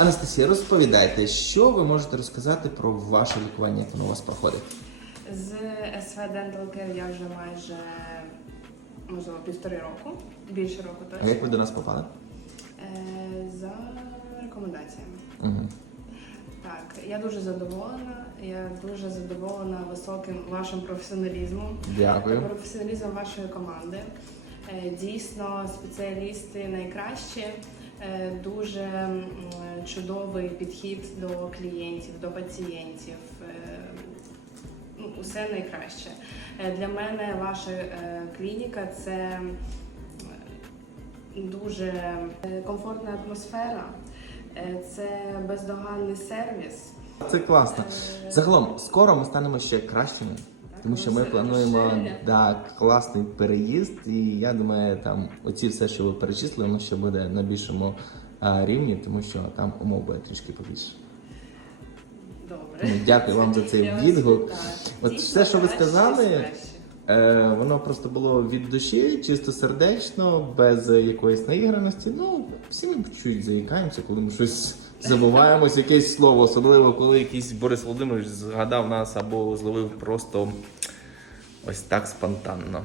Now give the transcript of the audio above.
Анастасія, розповідайте, що ви можете розказати про ваше лікування, як воно у вас проходить? З СВ Dental Care я вже майже можливо півтори року, більше року точно. А як ви до нас попали? Е, За рекомендаціями. Угу. Так, я дуже задоволена. Я дуже задоволена високим вашим професіоналізмом, Дякую. професіоналізмом вашої команди. Е, Дійсно, спеціалісти найкращі. Е, Дуже м, чудовий підхід до клієнтів, до пацієнтів. Е, Ну, усе найкраще. Е, Для мене ваша е, клініка це дуже комфортна атмосфера, це бездоганний сервіс. Це класно. Загалом, скоро ми станемо ще кращими, тому що ми плануємо да, класний переїзд, і я думаю, там оці все, що ви перечислили, воно ще буде на більшому рівні, тому що там умов буде трішки побільше. Добре. Дякую вам за цей відгук. От все, що ви сказали. Е, воно просто було від душі, чисто сердечно, без якоїсь наіграності. Ну, всі ми чуть заїкаємося, коли ми щось забуваємось, якесь слово, особливо коли якийсь Борис Володимирович згадав нас або зловив просто ось так спонтанно.